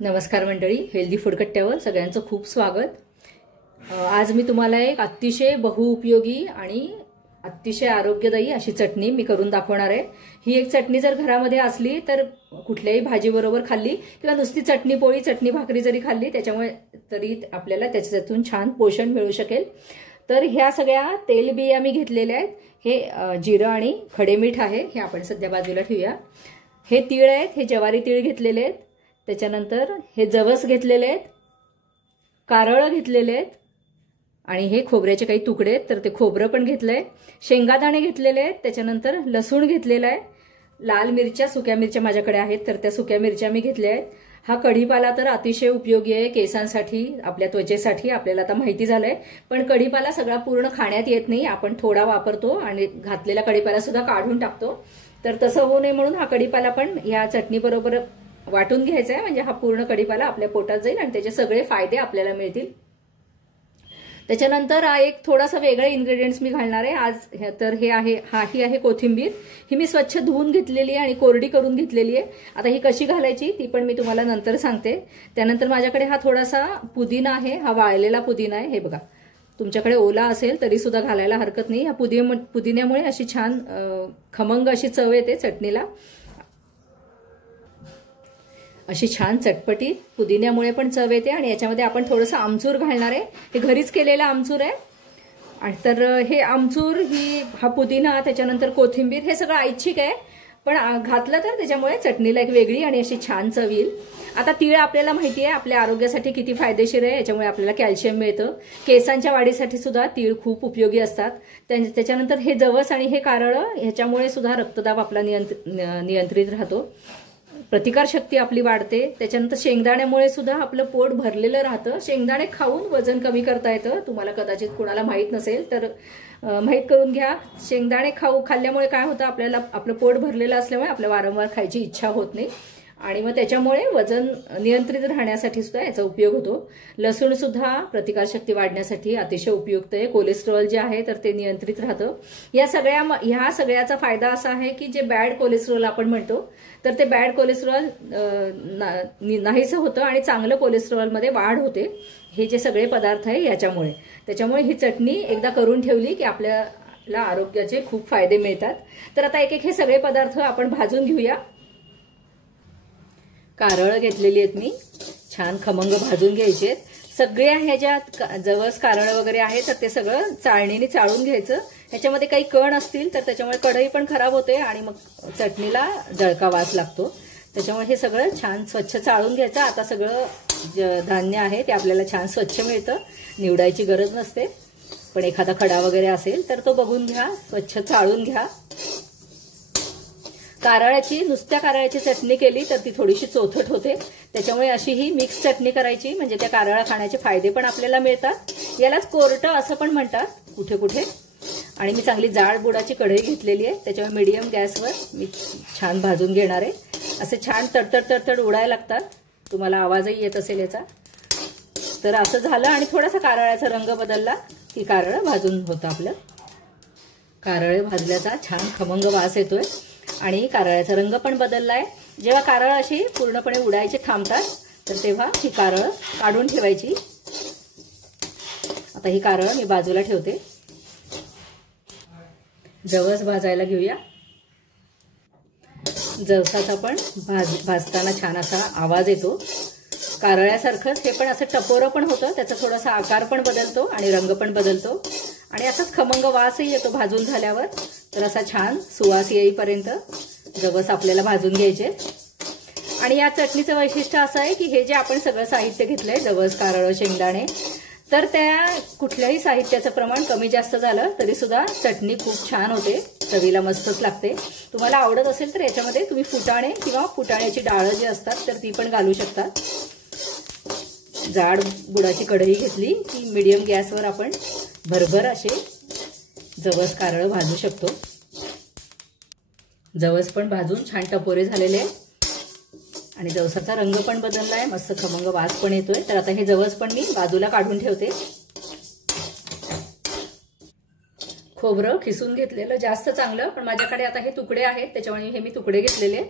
नमस्कार मंडळी, healthy food कट्ट्यावर सगळ्यांचं खूप स्वागत। आज मी तुम्हाला एक अतिशय बहुउपयोगी आणि अतिशय आरोग्यदायी अशी चटणी मी करून दाखवणार आहे। ही एक चटणी जर घरामध्ये असली तर कुठल्याही भाजी बरोबर खाल्ली किंवा नुसती चटणी पोळी चटणी भाकरी जरी खाल्ली त्याच्यामुळे तरी आपल्याला त्याच्यातून छान पोषण मिळू शकेल। तर ह्या सगळ्या तेलबिया मी घेतलेल्या आहेत। हे जिरं आणि खडे मीठ आहे, हे आपण सध्या बाजूला ठेवूया। हे तीळ आहेत, हे ज्वारी तीळ घेतलेले आहेत। त्याच्यानंतर हे जवस घेतलेले आहेत, कारळ घेतलेले आहेत आणि हे खोबऱ्याचे काही तुकडे आहेत तर ते खोबरं पण घेतलंय। शेंगादाणे घेतलेले आहेत, त्याच्यानंतर लसूण घेतलेला आहे। लाल मिरच्या सुक्या मिरच्या माझ्याकडे आहेत तर त्या सुक्या मिरच्या मी घेतल्या आहेत। हा कढीपाला तर अतिशय उपयोगी आहे केसांसाठी, आपल्या त्वचेसाठी, आपल्याला आता माहिती झालंय। पण कढीपाला सगळा पूर्ण खाण्यात येत नाही, आपण थोडा वापरतो आणि घातलेला कढीपाला सुद्धा काढून टाकतो। तर तसं होऊ नये म्हणून हा कढीपाला पण या चटणी बरोबर वाटून घ्यायचा आहे, म्हणजे हा पूर्ण कढीपाला आपल्या पोटात जाईल आणि त्याचे सगळे फायदे आपल्याला मिळतील। त्याच्यानंतर एक थोडासा वेगळा इन्ग्रेडियंट्स मी घालणार आहे आज। तर हे आहे, ही आहे कोथिंबीर। ही मी स्वच्छ धुवून घेतलेली आहे आणि कोरडी करून घेतलेली आहे। आता ही कशी घालायची ती पण मी तुम्हाला नंतर सांगते। त्यानंतर माझ्याकडे हा थोडासा पुदिना आहे, हा वाळलेला पुदिना आहे। हे बघा, तुमच्याकडे ओला असेल तरी सुद्धा घालायला हरकत नाही। या पुदिन्यामुळे अशी छान खमंग अशी चव येते चटणीला, अशी छान चटपटी पुदिन्यामुळे पण चव येते। आणि याच्यामध्ये आपण थोडंसं आमचूर घालणार आहे, हे घरीच केलेलं आमचूर आहे। आणि तर हे आमचूर, हा पुदिना, त्याच्यानंतर कोथिंबीर, हे सगळं ऐच्छिक आहे, पण घातलं तर त्याच्यामुळे चटणीला एक वेगळी आणि अशी छान चव येईल। आता तीळ आपल्याला माहिती आहे आपल्या आरोग्यासाठी किती फायदेशीर आहे, याच्यामुळे आपल्याला कॅल्शियम मिळतं। केसांच्या वाढीसाठी सुद्धा तीळ खूप उपयोगी असतात। त्याच्यानंतर हे जवस आणि हे कारळ, ह्याच्यामुळे सुद्धा रक्तदाब आपला नियंत्रित राहतो, प्रतिकारशक्ती आपली वाढते। त्याच्यानंतर शेंगदाण्यामुळे सुद्धा आपलं पोट भरलेलं राहतं। शेंगदाणे खाऊन वजन कमी करता येतं, तुम्हाला कदाचित कुणाला माहित नसेल तर माहित करून घ्या। शेंगदाणे खाल्ल्यामुळे काय होतं, आपल्याला आपलं पोट भरलेलं असल्यामुळे आपल्याला वारंवार खायची इच्छा होत नाही आणि मग त्याच्यामुळे वजन नियंत्रित राहण्यासाठी सुद्धा याचा उपयोग होतो। लसूण सुद्धा प्रतिकारशक्ती वाढण्यासाठी अतिशय उपयुक्त आहे। कोलेस्ट्रॉल जे आहे तर ते नियंत्रित राहतं। ह्या सगळ्याचा फायदा असा आहे की जे बॅड कोलेस्ट्रॉल आपण म्हणतो तर ते बॅड कोलेस्ट्रॉल नाहीसं होतं आणि चांगलं कोलेस्ट्रॉलमध्ये वाढ होते। हे जे सगळे पदार्थ आहे याच्यामुळे, त्याच्यामुळे ही चटणी एकदा करून ठेवली की आपल्याला आरोग्याचे खूप फायदे मिळतात। तर आता एक एक हे सगळे पदार्थ आपण भाजून घेऊया। कारळ घेतलेली आहेत मी, छान खमंग भाजून घ्यायचे आहेत। सगळ्या ह्याच्यात जवस कारळ वगैरे आहे तर ते सगळं चाळणीने चाळून घ्यायचं। ह्याच्यामध्ये काही कण असतील तर त्याच्यामुळे कढई पण खराब होते आणि मग चटणीला जळका वास लागतो। त्याच्यामुळे हे सगळं छान स्वच्छ चाळून घ्यायचं। आता सगळं धान्य आहे ते आपल्याला छान स्वच्छ मिळतं, निवडायची गरज नसते। पण एखादा खडा वगैरे असेल तर तो बघून घ्या, स्वच्छ चाळून घ्या। नुसत्या कारळाची चटणी केली तर ती थोडीशी चोथट होते, त्याच्यामुळे अशी ही मिक्स चटणी करायची, म्हणजे त्या कारळा खाण्याचे फायदे पण आपल्याला मिळतात। यालाच कोरटं असं पण म्हणतात कुठे कुठे। आणि मी चांगली जाड बुडाची कढई घेतलेली आहे, त्याच्यामुळे मीडियम गॅसवर मी छान भाजून घेणार आहे। असे छान तडतड तडतड उडायला लागतात, तुम्हाला आवाजही येत असेल याचा। तर असं झालं आणि थोडासा कारळाचा रंग बदलला की कारळ भाजून होतं आपलं। कारळ भाजल्याचा छान खमंग वास येतोय आणि कारळाचा रंग पण बदललाय। जेव्हा कारळ अशी पूर्णपणे उडायचे थांबतात तर तेव्हा ही कारळ काढून ठेवायची। आता ही कारळ मी बाजूला ठेवते। जवस भाजायला घेऊया। जवसाचा पण भाजताना छान असा आवाज येतो। कारळ्यासारखंच हे पण असं टपोरं पण होतं, त्याचा थोडासा आकार पण बदलतो आणि रंग पण बदलतो आणि असाच खमंग वासही येतो भाजून झाल्यावर। तर असा छान सुवास येईपर्यंत जवस आपल्याला भाजून घ्यायचे। आणि या चटणीचं वैशिष्ट्य असं आहे की हे जे आपण सगळं साहित्य घेतलंय, जवस कारळ शेंगदाणे, तर त्या कुठल्याही साहित्याचं प्रमाण कमी जास्त झालं तरी सुद्धा चटणी खूप छान होते, चवीला मस्तच लागते। तुम्हाला आवडत असेल तर याच्यामध्ये तुम्ही फुटाणे किंवा फुटाण्याची डाळ जी असतात तर ती पण घालू शकता। जाड बुडाची कढई घेतली की मीडियम गॅसवर आपण भरभर असे जवस कारळ भाजू शकतो। जवस पण भाजून छान टपोरे झालेले आहे आणि जवसाचा रंग पण बदललाय, मस्त खमंग वास पण येतोय। तर आता हे जवस पण मी बाजूला काढून ठेवते। खोबरं खिसून घेतलेलं जास्त चांगलं, पण माझ्याकडे आता हे तुकडे आहेत त्याच्यामुळे हे मी तुकडे घेतलेले।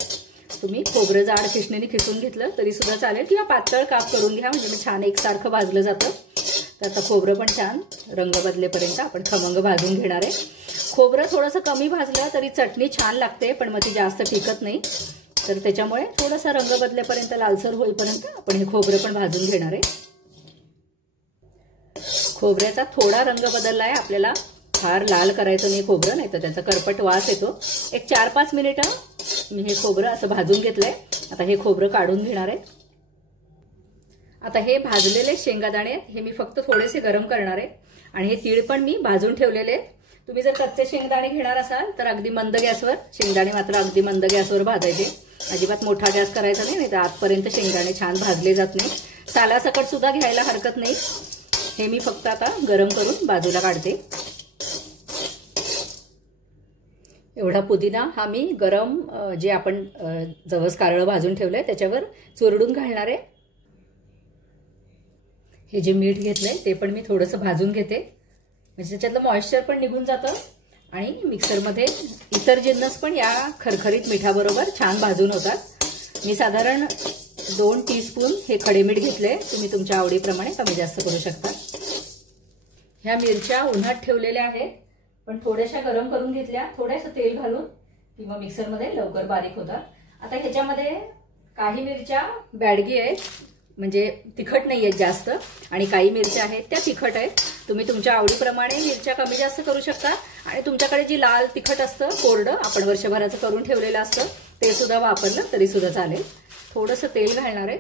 तुम्ही खोबरं जाड खिसणीने खिसून घेतलं तरी सुद्धा चालेल, किंवा पातळ काप करून घ्या, म्हणजे मग छान एकसारखं भाजलं जातं. तर आता खोबरं पण छान रंग बदलेपर्यंत आपण खमंग भाजून घेणार आहे. खोबरं थोडंसं कमी भाजलं तरी चटणी छान लागते, पण मग ती जास्त टिकत नाही. तर त्याच्यामुळे थोडासा रंग बदलेपर्यंत, लालसर होईपर्यंत आपण हे खोबरं पण भाजून घेणार आहे. खोबऱ्याचा थोडा रंग बदलला आहे, आपल्याला फार लाल करायचं नाही खोबरं, नाही तर त्याचा करपट वास येतो. एक 4-5 मिनिटं मी हे खोबरं असं भाजून घेतलंय. आता हे खोबरं काढून घेणार आहे. आता हे भाजलेले शेंगादाणे हे मी फक्त थोडेसे गरम करणार आहे, आणि हे तीळ पण मी भाजून ठेवलेले. तुम्ही जर कच्चे शेंगदाणे घेणार असाल तर अगदी मंद गॅसवर, शेंगदाणे मात्र अगदी मंद गॅसवर भाजायचे. अजिबात मोठा गॅस करायचा नाही, तर आतपर्यंत शेंगदाणे छान भाजले जात नाही. सालासकट सुद्धा घ्यायला हरकत नाही. हे मी फक्त आता गरम करून बाजूला काढते. एवढा पुदिना हा मी गरम जे आपण जवस कारळं भाजून ठेवलंय त्याच्यावर चुरडून घालणार आहे. हे जे मीठ घेतलंय ते पण मी थोडंसं भाजून घेते, म्हणजे त्याच्यातलं मॉइश्चर पण निघून जातं आणि मिक्सरमध्ये इतर जिन्नस पण या खरखरीत मिठाबरोबर छान भाजून होतात. मी साधारण 2 टीस्पून हे खडे मीठ घेतले, तुम्ही तुमच्या आवडीप्रमाणे कमी जास्त करू शकता. ह्या मिरच्या उन्हात ठेवलेल्या आहेत, पण थोड्याशा गरम करून घेतल्या, थोडंसं तेल घालून, किंवा मिक्सरमध्ये लवकर बारीक होतात. आता ह्याच्यामध्ये काही मिरच्या बॅडगी आहेत, म्हणजे तिखट नाही आहेत जास्त, आणि काही मिरच्या आहेत त्या तिखट आहेत. तुम्ही तुमच्या आवडीप्रमाणे मिरच्या कमी जास्त करू शकता. आणि तुमच्याकडे जी लाल तिखट असतं कोरडं, आपण वर्षभराचं करून ठेवलेलं असतं, ते सुद्धा वापरलं तरी सुद्धा चालेल. थोडंसं तेल घालणार आहे.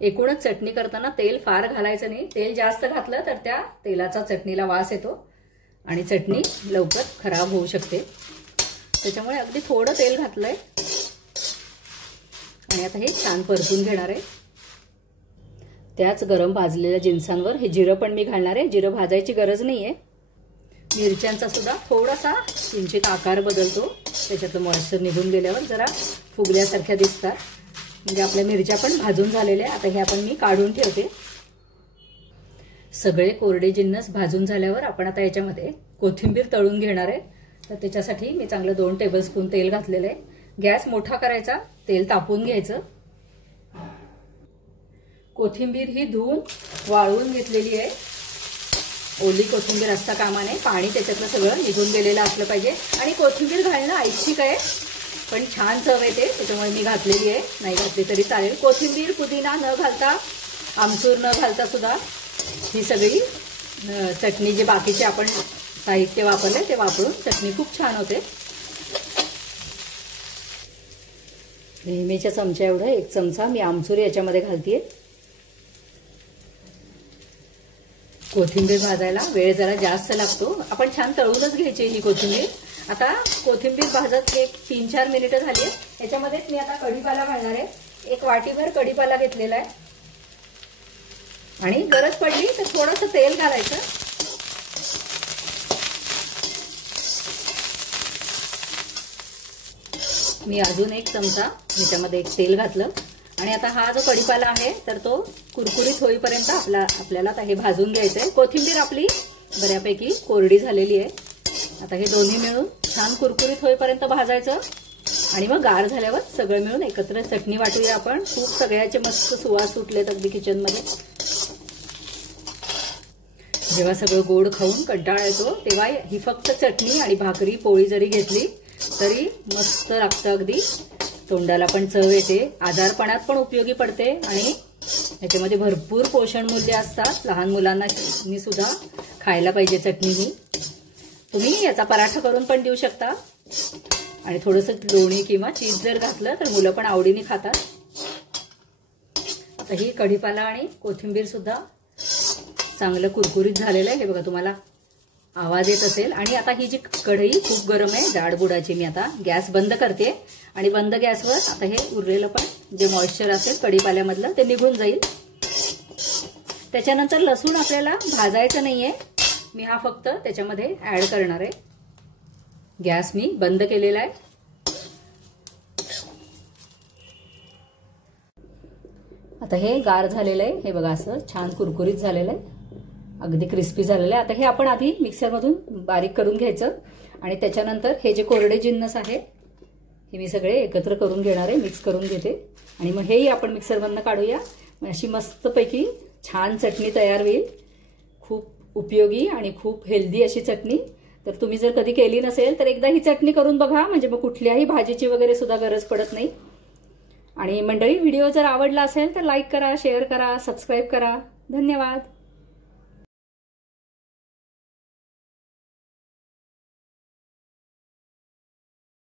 एकूणच चटणी करताना तेल फार घालायचं नाही. तेल जास्त घातलं तर त्या तेलाचा चटणीला वास येतो आणि चटणी लवकर खराब होऊ शकते. त्याच्यामुळे अगदी थोडं तेल घातलंय आणि आता हे छान परतून घेणार आहे. त्याच गरम भाजलेल्या जिन्सांवर हे जिरं पण मी घालणार आहे. जिरं भाजायची गरज नाहीये. मिरच्यांचा सुद्धा थोडासा किंचित आकार बदलतो, त्याच्यातलं मॉइश्चर निघून गेल्यावर जरा फुगल्यासारख्या दिसतात. म्हणजे आपल्या मिरच्या पण भाजून झालेल्या. आता हे आपण मी काढून ठेवते. सगळे कोरडे जिन्नस भाजून झाल्यावर आपण आता याच्यामध्ये कोथिंबीर तळून घेणार आहे. तर त्याच्यासाठी मी चांगलं 2 टेबलस्पून तेल घातलेलं आहे. गॅस मोठा करायचा, तेल तापवून घ्यायचं. कोथिंबीर ही धुवून वाळवून घेतलेली आहे. ओली कोथिंबीर असता कामा नये, पाणी त्याच्यातलं सगळं निघून गेलेलं असलं पाहिजे. आणि कोथिंबीर घालणं ऐच्छिक आहे, पण छान चव येते, त्याच्यामुळे मी घातलेली आहे. नाही घातली तरी चालेल. कोथिंबीर पुदिना न घालता, आमचूर न घालता सुद्धा ही सगळी चटणी, जे बाकीचे आपण साहित्य वापरले ते वापरून चटणी खूप छान होते. नेहमीच्या चमचा एवढं 1 चमचा मी आमचूर याच्यामध्ये घालतीये. कोथिंबीर भाजायला वेळ जरा जास्त लागतो. आपण छान तळूनच घ्यायची ही कोथिंबीर. आता कोथिंबीर भाजत 3-4 मिनिटं झाली आहे. याच्यामध्येच मी आता कढीपाला घालणार आहे. 1 वाटीभर कढीपाला घेतलेला आहे. आणि गरज पडली तर थोडंसं तेल घालायचं. मी अजून 1 चमचा ह्याच्यामध्ये तेल घातलं. आणि आता हा जो कढीपाला आहे तर तो कुरकुरीत होईपर्यंत आपल्याला हे भाजून घ्यायचंय. कोथिंबीर आपली बऱ्यापैकी कोरडी झालेली आहे. आता हे दोन्ही मिळून छान कुरकुरीत होईपर्यंत भाजायचं. आणि मग गार झाल्यावर सगळं मिळून एकत्र चटणी वाटूया आपण. खूप सगळ्याचे मस्त सुवास सुटलेत अगदी किचनमध्ये. जेव्हा सगळं गोड खाऊन कंटाळा येतो तेव्हा ही फक्त चटणी आणि भाकरी पोळी जरी घेतली तरी मस्त लागतं. अगदी तोंडाला पण चव येते, आजारपणात पण उपयोगी पडते आणि याच्यामध्ये भरपूर पोषण मूल्य असतात. लहान मुलांना सुद्धा खायला पाहिजे चटणी ही. तुम्ही याचा पराठा करून पण देऊ शकता आणि थोडंसं लोणी किंवा चीज जर घातलं तर मुलं पण आवडीने खातात. आता ही कढीपाला आणि कोथिंबीर सुद्धा चांगलं कुरकुरीत झालेलं आहे. हे बघा, तुम्हाला आवाज येत असेल. आणि आता ही जी कढई खूप गरम आहे, जाड बुडाची. मी आता गॅस बंद करते आणि बंद गॅसवर आता हे उरलेलं पण जे मॉइश्चर असेल कढीपाल्यामधलं ते निघून जाईल. त्याच्यानंतर लसूण आपल्याला भाजायचं नाहीये. मी हा फक्त त्याच्यामध्ये ऍड करणार आहे. गॅस मी बंद केलेला आहे. आता हे गार झालेलं आहे. हे बघा, असं छान कुरकुरीत झालेलं आहे, अगदी क्रिस्पी झालेलं आहे. आता हे आपण आधी मिक्सरमधून बारीक करून घ्यायचं आणि त्याच्यानंतर हे जे कोरडे जिन्नस आहे हे मी सगळे एकत्र करून घेणार आहे, मिक्स करून घेते आणि मग हेही आपण मिक्सरमधनं काढूया. अशी मस्तपैकी छान चटणी तयार होईल. खूप उपयोगी आणि खूप हेल्दी अशी चटणी. तर तुम्ही जर कधी केली नसेल तर एकदा ही चटणी करून बघा, म्हणजे मग कुठल्याही भाजीची वगैरे सुद्धा गरज पडत नाही. आणि मंडळी, व्हिडिओ जर आवडला असेल तर लाईक करा, शेअर करा, सबस्क्राईब करा. धन्यवाद.